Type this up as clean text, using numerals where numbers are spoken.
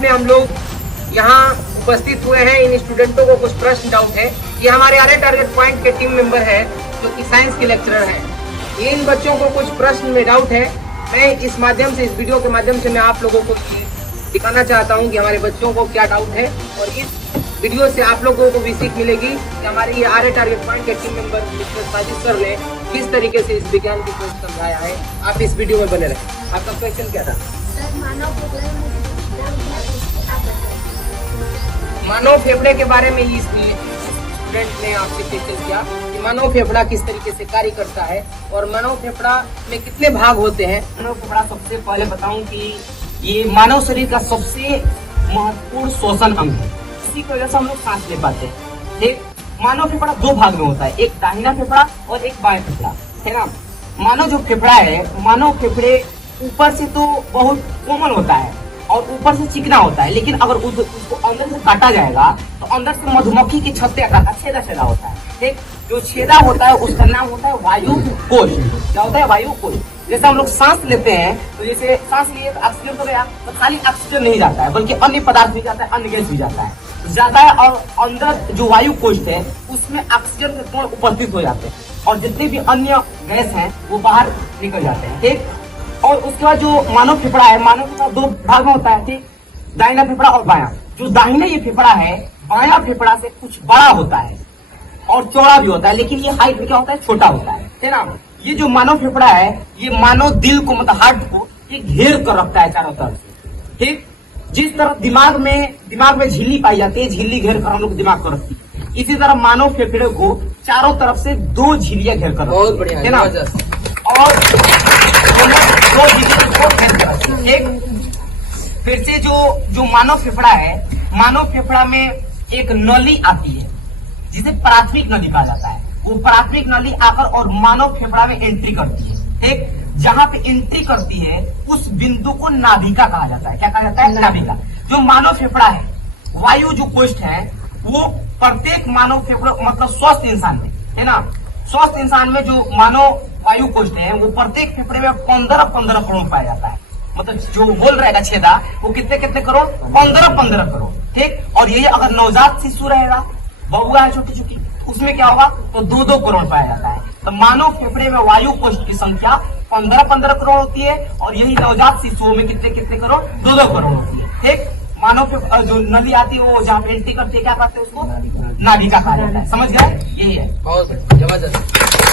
में हम लोग यहाँ उपस्थित हुए हैं। इन स्टूडेंटों को कुछ प्रश्न डाउट है। ये हमारे आर्य टारगेट पॉइंट के टीम मेंबर है जो कि साइंस के लेक्चरर हैं। इन बच्चों को कुछ प्रश्न में डाउट है। मैं इस माध्यम से, इस वीडियो के माध्यम से मैं आप लोगों को दिखाना चाहता हूँ कि हमारे बच्चों को क्या डाउट है, और इस वीडियो से आप लोगों को भी सीख मिलेगी कि हमारे ये आर्य टारगेट पॉइंट के team member mister Sajid sir ने किस तरीके से इस विज्ञान की कोर्स समझाया है। आप इस वीडियो में बने रहें। आपका क्वेश्चन क्या था? मानव फेफड़े के बारे में इस स्टूडेंट ने आपसे क्वेश्चन किया कि मानव फेफड़ा किस तरीके से कार्य करता है और मानव फेफड़ा में कितने भाग होते हैं। मानव फेफड़ा सबसे पहले बताऊं कि ये मानव शरीर का सबसे महत्वपूर्ण श्वसन अंग है। इसी की वजह से हम लोग सांस ले पाते हैं। एक मानव फेफड़ा दो भाग में होता है, एक दाहिना फेफड़ा और एक बायां फेफड़ा, है ना। मानव जो फेफड़ा है, मानव फेफड़े ऊपर से तो बहुत कोमल होता है और ऊपर से चिकना होता है, लेकिन अगर उसको अंदर से काटा जाएगा तो अंदर से मधुमक्खी के छत्ते का छेदा छेदा होता है। ठीक, जो छेदा होता है उसका नाम होता है वायु कोश। क्या होता है? वायु कोश। जैसे हम लोग सांस लेते हैं तो जैसे सांस लिए तो ऑक्सीजन तो गया, तो खाली ऑक्सीजन नहीं जाता है बल्कि अन्य पदार्थ भी जाता है, अन्य गैस भी जाता है और अंदर जो वायु कोश है उसमें ऑक्सीजन के कण उपस्थित हो जाते हैं और जितने भी अन्य गैस हैं वो बाहर निकल जाते हैं। ठीक, और उसके बाद जो मानव फेफड़ा है, मानव फेफड़ा दो भाग में होता है। ठीक, दाहिना फेफड़ा और बायां। जो दाहिना ये फेफड़ा है, बायां फेफड़ा से कुछ बड़ा होता है और चौड़ा भी होता है, लेकिन ये हाइट में क्या होता है? छोटा होता है ना। ये जो मानव फेफड़ा है ये मानव दिल को, मतलब हार्ट को ये घेर कर रखता है चारों तरफ से। ठीक, जिस तरह दिमाग में झिल्ली पाई जाती है, झिल्ली घेर कर हम लोग दिमाग को रखती है, इसी तरह मानव फेफड़े को चारों तरफ से दो झिल्लियां घेर कर बहुत बढ़िया है ना। और दो झिल्ली एक फिर से जो मानव फेफड़ा है, मानव फेफड़ा में एक नली आती है जिसे प्राथमिक नली कहा जाता है। वो प्राथमिक नली आकर और मानव फेफड़ा में एंट्री करती है। ठीक, जहां पे एंट्री करती है उस बिंदु को नाभिका कहा जाता है। क्या कहा जाता है? नाभिका। जो मानव फेफड़ा है, वायु जो कोष्ठ है, वो प्रत्येक मानव फेफड़ा, मतलब स्वस्थ इंसान में, है ना, स्वस्थ इंसान में जो मानव वायु कोष्ठ है वो प्रत्येक फेफड़े में 15 करोड़ पाया जाता है। मतलब जो बोल रहेगा छेदा वो कितने करोड़? 15 करोड़। ठीक, और यही अगर नवजात शिशु रहेगा, बबुआ है छोटी छोटी, उसमें क्या होगा? तो 2 करोड़ पाया जाता है। तो मानव फेफड़े में वायु कोष्ठ की संख्या 15 करोड़ होती है और यही नवजात शिशुओं में कितने करोड़? 2 करोड़ होती है। ठीक, मानव जो नली आती है वो जहाँ एंट्री करती है क्या कहते हैं? उसको नाभिका कहा जाता है। समझ गए? यही है। बहुत जबरदस्त।